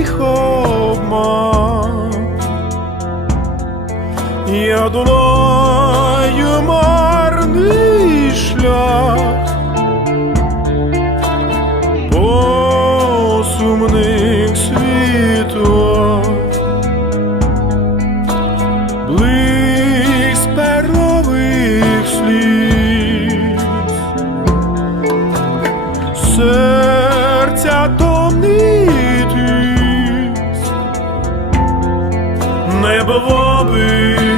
моїх обман. Я долаю марний шлях по сумних світу, близь перових сліз, серця то. небо в обид.